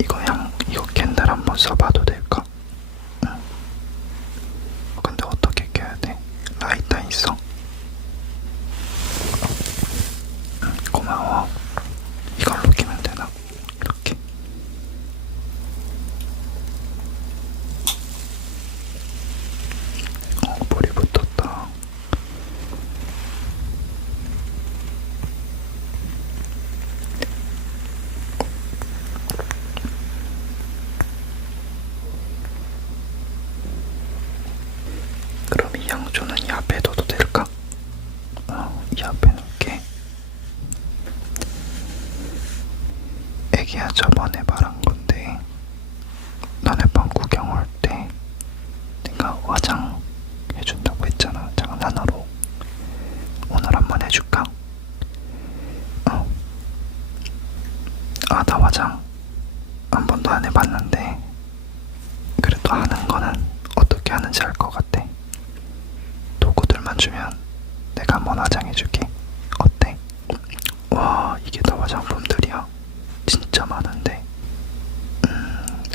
이거 향 이거 캔들 한번 써봐도 되고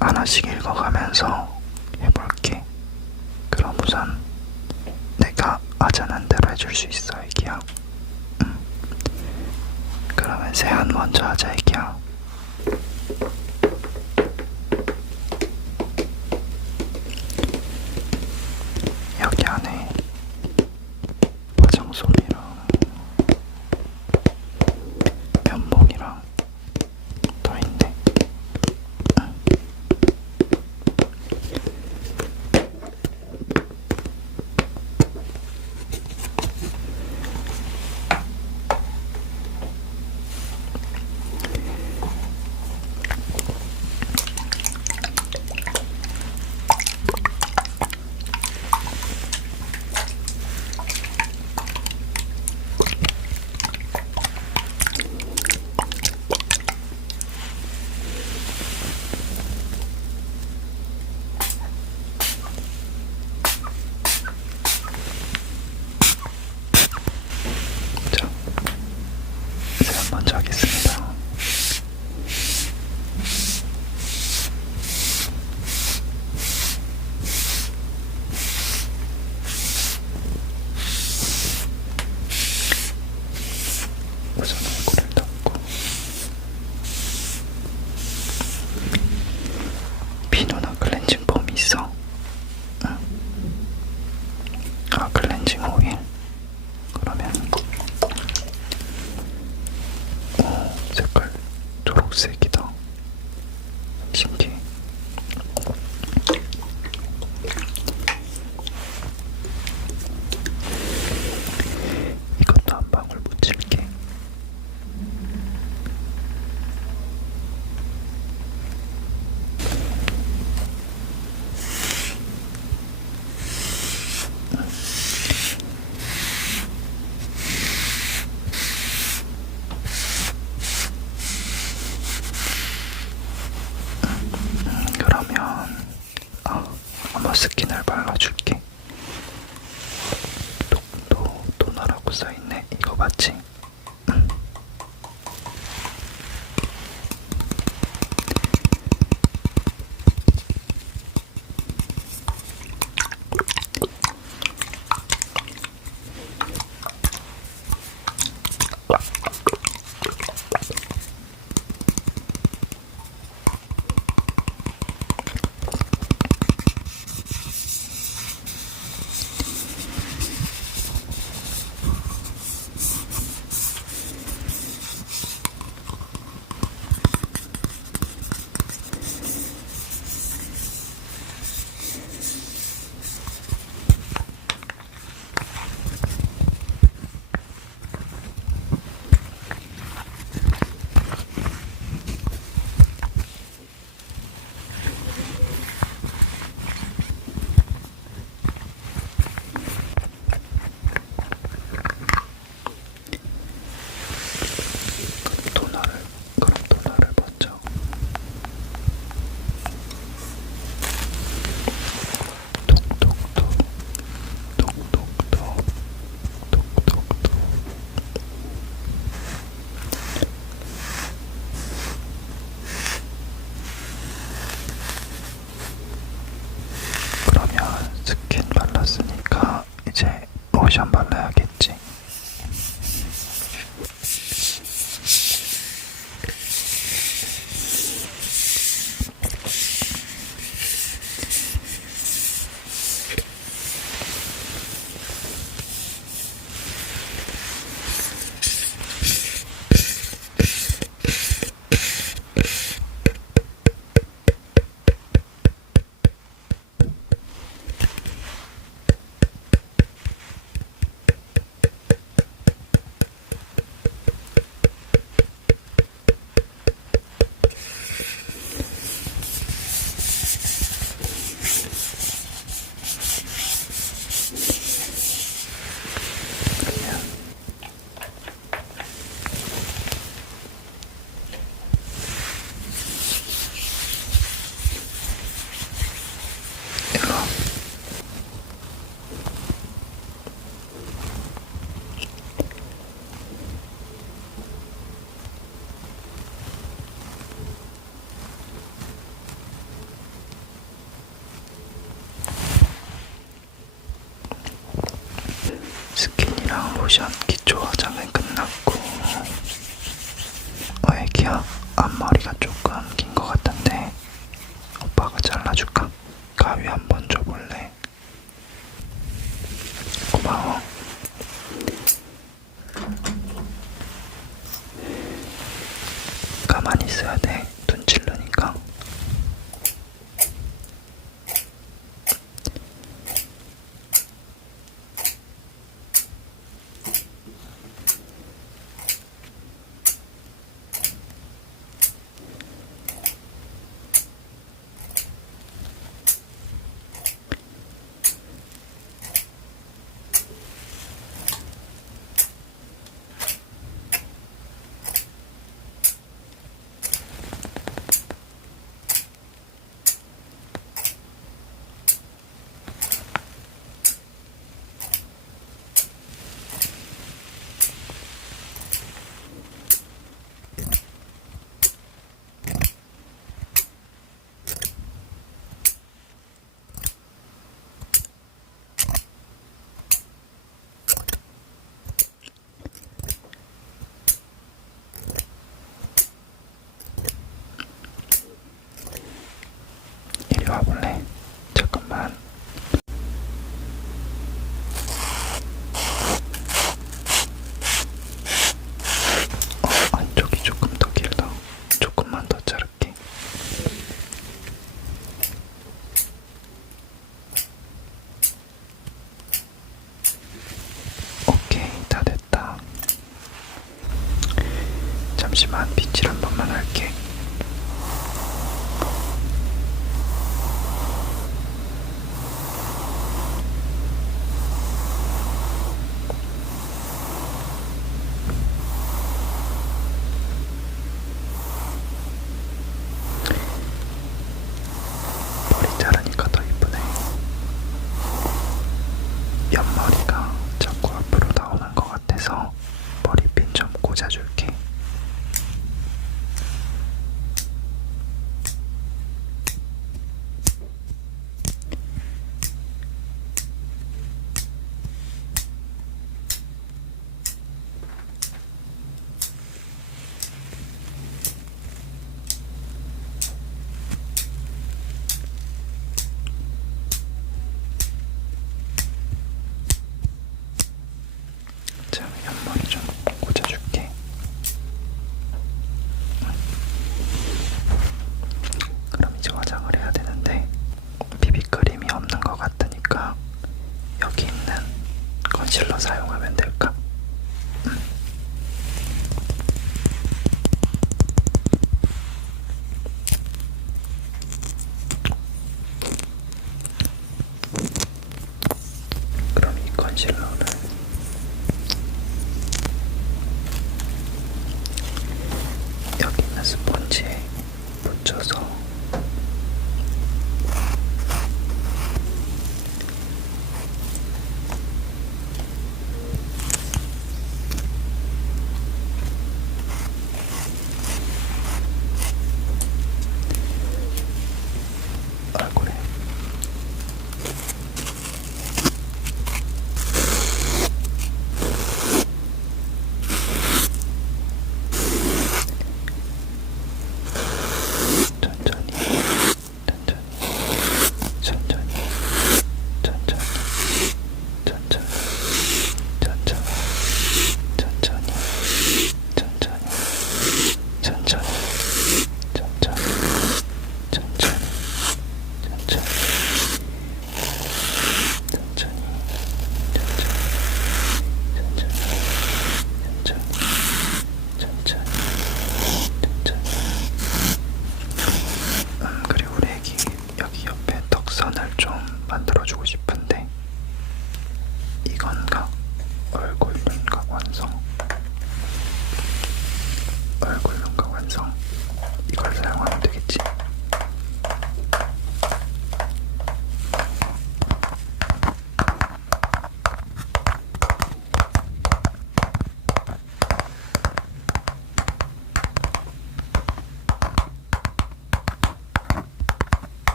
하나씩 읽어가면서 해볼게. 그럼 우선 내가 하자는 대로 해줄 수 있어, 애기야. 그러면 세안 먼저 하자, 애기야.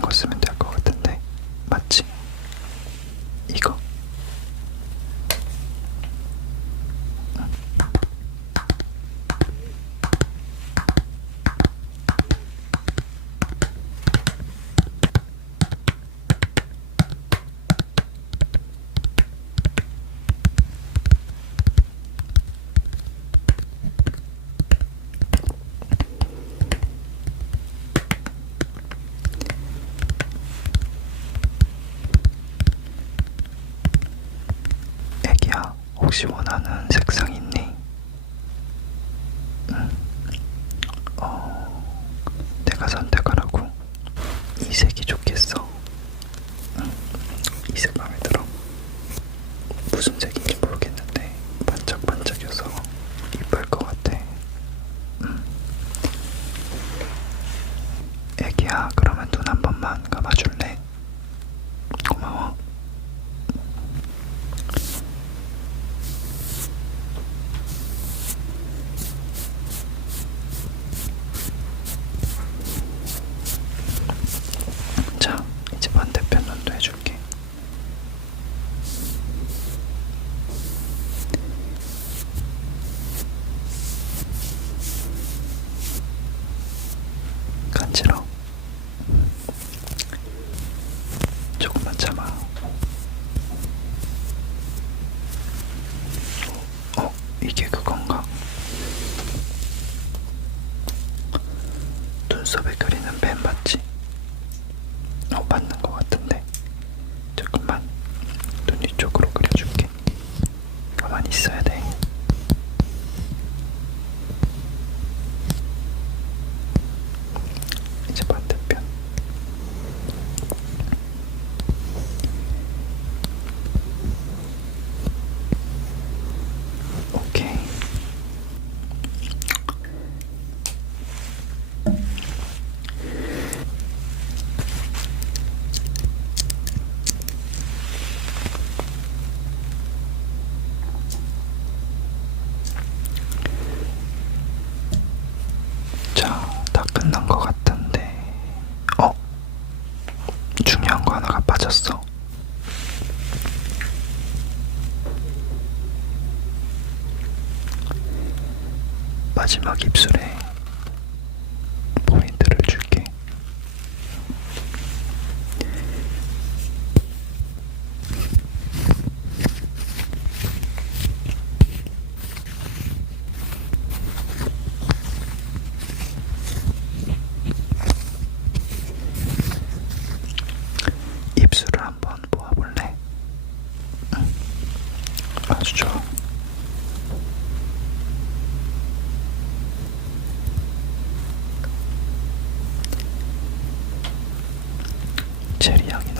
거 쓰면 될것 같은데 맞지? 혹시 원하는 색상 있니? 응. 어, 내가 선택. спасибо. 마지막 입술에 체리 향이